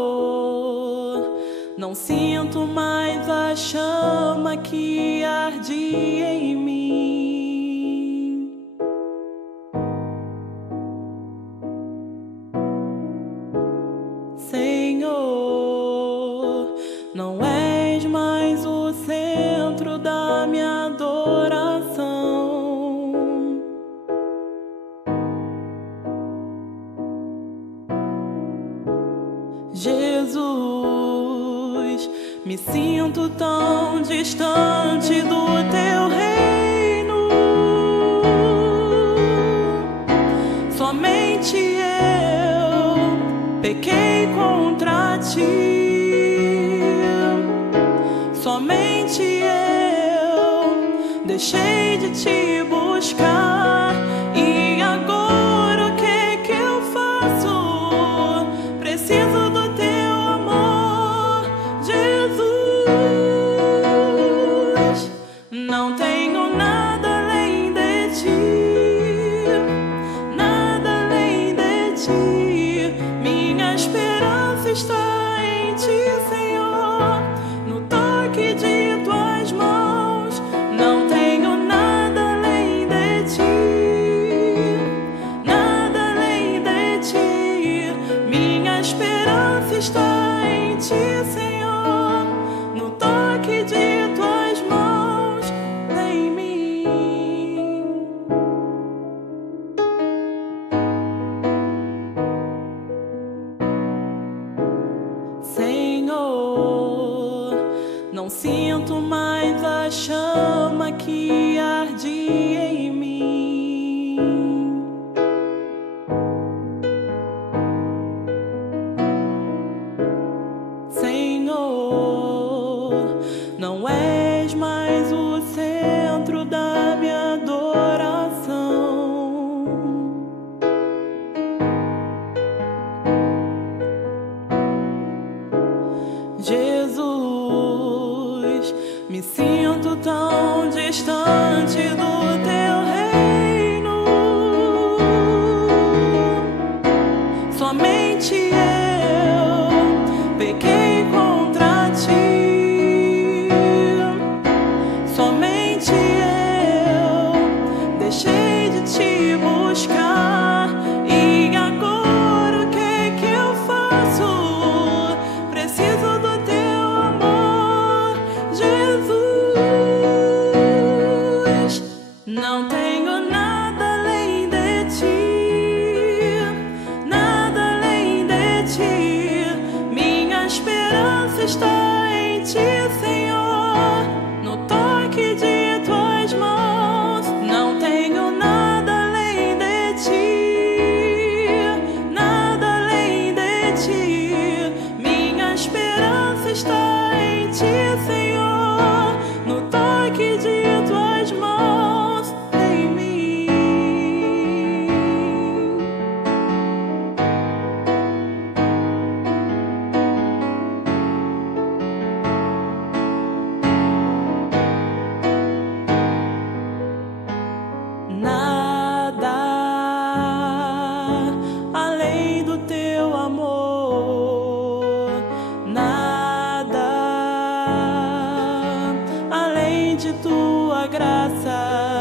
Senhor, não sinto mais a chama que ardia em mim. Senhor, não és mais o centro da minha adoração. Jesus, me sinto tão distante do teu reino. Somente eu pequei contra ti. Somente eu deixei de te buscar. E agora o que eu faço? Preciso do teu amor, Jesus. Não tenho nada além de ti, nada além de ti. Minha esperança está em ti, Senhor, no toque de tuas mãos. Não tenho nada além de ti, nada além de ti. Minha esperança está em ti, Senhor, no toque de tuas mãos em mim. Senhor, não sinto mais a chama que ardia em mim. Senhor, não és mais o centro da minha adoração. Jesus, me sinto tão distante do teu reino. Somente eu pequei contra ti. Somente eu deixei de te buscar. E agora o que eu faço? Preciso do teu amor, Jesus. Não tenho nada além de ti, nada além de ti. Minha esperança está em ti, Senhor, no toque de tuas mãos. Não tenho nada além de ti, nada além de ti. Minha esperança está em ti, Senhor, no toque de tuas mãos em mim. Nada além do teu amor, nada além de tua graça.